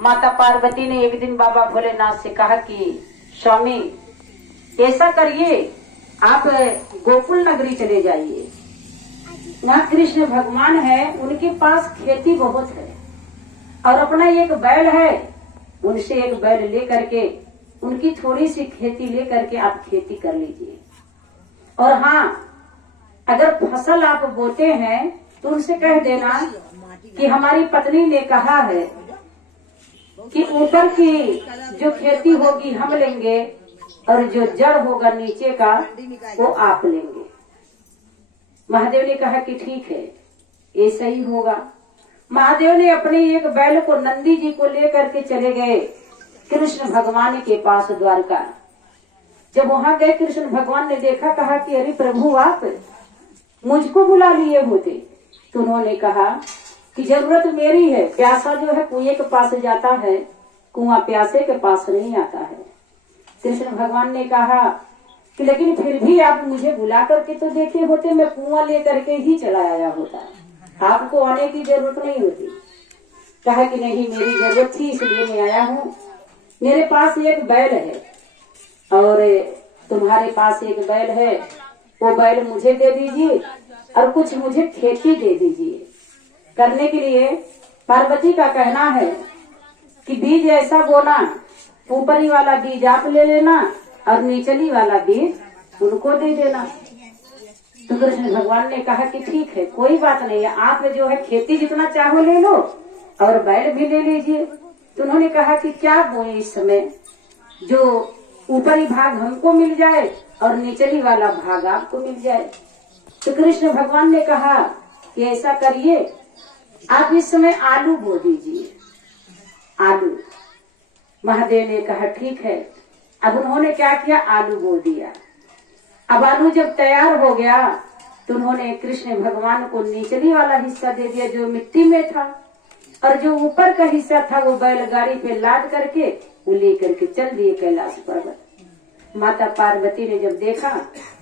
माता पार्वती ने एक दिन बाबा भोलेनाथ से कहा कि स्वामी ऐसा करिए, आप गोकुल नगरी चले जाइए, वहाँ कृष्ण भगवान है, उनके पास खेती बहुत है और अपना एक बैल है, उनसे एक बैल ले करके उनकी थोड़ी सी खेती ले करके आप खेती कर लीजिए। और हाँ, अगर फसल आप बोते हैं तो उनसे कह देना कि हमारी पत्नी ने कहा है कि ऊपर की जो खेती होगी हम लेंगे और जो जड़ होगा नीचे का वो आप लेंगे। महादेव ने कहा कि ठीक है, ऐसा ही होगा। महादेव ने अपने एक बैल को नंदी जी को लेकर के चले गए कृष्ण भगवान के पास द्वारका। जब वहां गए कृष्ण भगवान ने देखा, कहा कि अरे प्रभु आप मुझको बुला लिए होते। तो उन्होंने कहा कि जरूरत मेरी है, प्यासा जो है कुएं के पास जाता है, कुआं प्यासे के पास नहीं आता है। कृष्ण भगवान ने कहा कि लेकिन फिर भी आप मुझे बुला करके तो देखे होते, मैं कुआं लेकर के ही चला आया होता, आपको आने की जरूरत नहीं होती। कहा कि नहीं, मेरी जरूरत थी इसलिए मैं आया हूँ। मेरे पास एक बैल है और तुम्हारे पास एक बैल है, वो बैल मुझे दे दीजिए और कुछ मुझे खेती दे दीजिए। करने के लिए पार्वती का कहना है कि बीज ऐसा बोना, ऊपरी वाला बीज आप ले लेना और निचली वाला बीज उनको दे देना। तो कृष्ण भगवान ने कहा कि ठीक है, कोई बात नहीं है, आप जो है खेती जितना चाहो ले लो और बैल भी ले लीजिए। तो उन्होंने कहा कि क्या बोए इस समय, जो ऊपरी भाग हमको मिल जाए और निचली वाला भाग आपको मिल जाए। तो कृष्ण भगवान ने कहा कि ऐसा करिए, आप इस समय आलू बो दीजिए, आलू। महादेव ने कहा ठीक है। अब उन्होंने क्या किया, आलू बो दिया। अब आलू जब तैयार हो गया तो उन्होंने कृष्ण भगवान को निचली वाला हिस्सा दे दिया जो मिट्टी में था, और जो ऊपर का हिस्सा था वो बैलगाड़ी पे लाद करके वो लेकर के चल दिए कैलाश पर्वत। माता पार्वती ने जब देखा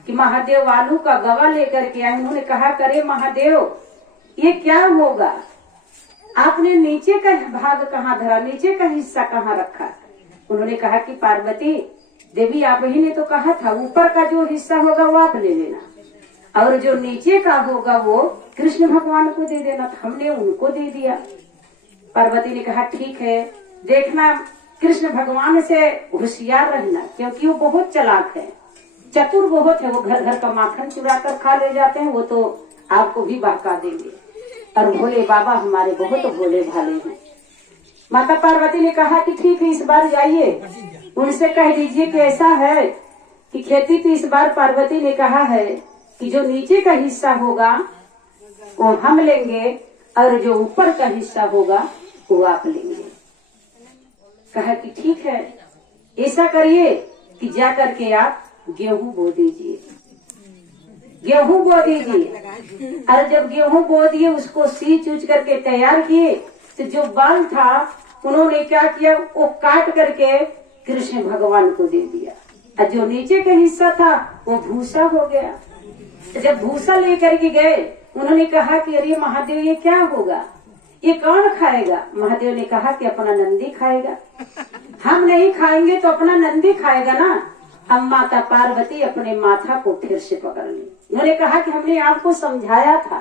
कि महादेव आलू का गवा लेकर के आए, उन्होंने कहा करे महादेव ये क्या होगा, आपने नीचे का भाग कहाँ धरा, नीचे का हिस्सा कहाँ रखा। उन्होंने कहा कि पार्वती देवी आप ही ने तो कहा था ऊपर का जो हिस्सा होगा वो आप ले लेना और जो नीचे का होगा वो कृष्ण भगवान को दे देना। हमने उनको दे दिया। पार्वती ने कहा ठीक है, देखना कृष्ण भगवान से होशियार रहना, क्योंकि वो बहुत चालाक है, चतुर बहुत है। वो घर घर का माखन चुरा कर खा ले जाते हैं, वो तो आपको भी बहका देंगे। और भोले बाबा हमारे बहुत भोले भाले हैं। माता पार्वती ने कहा कि ठीक है, इस बार जाइए उनसे कह दीजिए कि ऐसा है कि खेती तो इस बार पार्वती ने कहा है कि जो नीचे का हिस्सा होगा वो हम लेंगे और जो ऊपर का हिस्सा होगा वो आप लेंगे। कहा कि ठीक है, ऐसा करिए कि जा करके आप गेहूं बो दीजिए, गेहूं बो दीजिए। और जब गेहूं बो दिए उसको सींच उच करके तैयार किए तो जो बाल था उन्होंने क्या किया, वो काट करके कृष्ण भगवान को दे दिया और जो नीचे का हिस्सा था वो भूसा हो गया। जब भूसा लेकर के गए उन्होंने कहा कि अरे महादेव ये क्या होगा, ये कौन खाएगा। महादेव ने कहा कि अपना नंदी खाएगा। हम नहीं खाएंगे तो अपना नंदी खाएगा ना। अब माता पार्वती अपने माथा को फिर से पकड़ ली। उन्होंने कहा कि हमने आपको समझाया था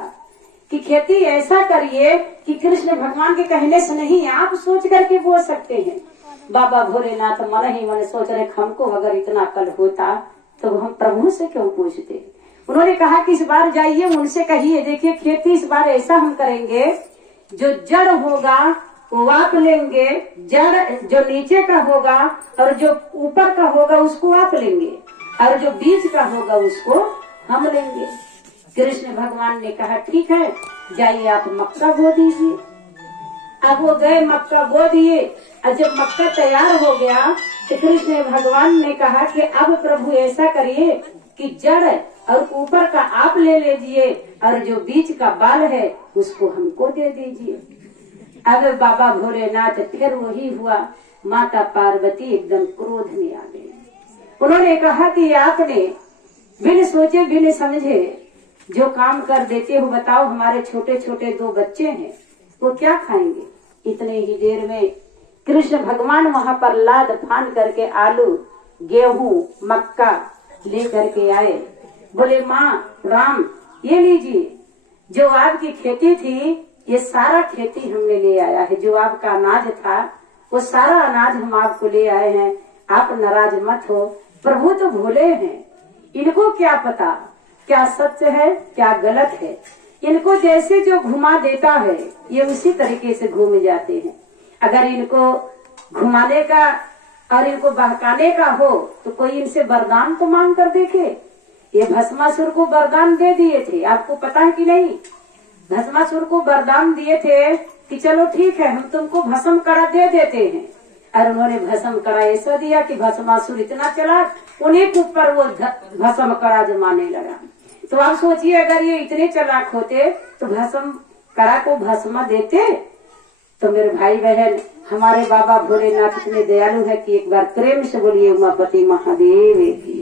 कि खेती ऐसा करिए कि कृष्ण भगवान के कहने से नहीं, आप सोच करके बोल सकते हैं। बाबा भोलेनाथ मन ही मन सोच रहे, हमको अगर इतना अकल होता तो हम प्रभु से क्यों पूछते। उन्होंने कहा कि इस बार जाइए उनसे कहिए, देखिए खेती इस बार ऐसा हम करेंगे, जो जड़ होगा वो आप लेंगे, जड़ जो नीचे का होगा और जो ऊपर का होगा उसको आप लेंगे और जो बीच का होगा उसको हम लेंगे। कृष्ण भगवान ने कहा ठीक है, जाइए आप मक्का बो दीजिए। अब वो गए मक्का बो दिए और जब मक्का तैयार हो गया तो कृष्ण भगवान ने कहा कि अब प्रभु ऐसा करिए कि जड़ और ऊपर का आप ले लीजिए और जो बीच का बाल है उसको हमको दे दीजिए। अब बाबा भोलेनाथ फिर वही हुआ, माता पार्वती एकदम क्रोध में आ गई। उन्होंने कहा कि आपने बिन सोचे बिन समझे जो काम कर देते हो, बताओ हमारे छोटे छोटे 2 बच्चे हैं वो क्या खाएंगे। इतने ही देर में कृष्ण भगवान वहां पर लाद फान करके आलू गेहूं मक्का ले करके आए। बोले माँ राम ये लीजिए, जो आपकी खेती थी ये सारा खेती हमने ले आया है, जो आपका अनाज था वो सारा अनाज हम आपको ले आए हैं, आप नाराज मत हो। प्रभु तो भोले हैं, इनको क्या पता क्या सत्य है क्या गलत है। इनको जैसे जो घुमा देता है ये उसी तरीके से घूम जाते हैं। अगर इनको घुमाने का और इनको बहकाने का हो तो कोई इनसे वरदान तो मांग कर देखे। ये भस्मासुर को वरदान दे दिए थे, आपको पता है कि नहीं? भस्मासुर को वरदान दिए थे कि चलो ठीक है हम तुमको भस्म कड़ा दे देते हैं, और उन्होंने भस्म कड़ा ऐसा दिया कि भस्मासुर इतना चला उन्हीं के ऊपर वो भस्म कड़ा जमाने लगा। तो आप सोचिए अगर ये इतने चालाक होते तो भस्म कड़ा को भस्म देते। तो मेरे भाई बहन हमारे बाबा भोलेनाथ इतने दयालु है कि एक बार प्रेम से बोलिए उमापति महादेव की।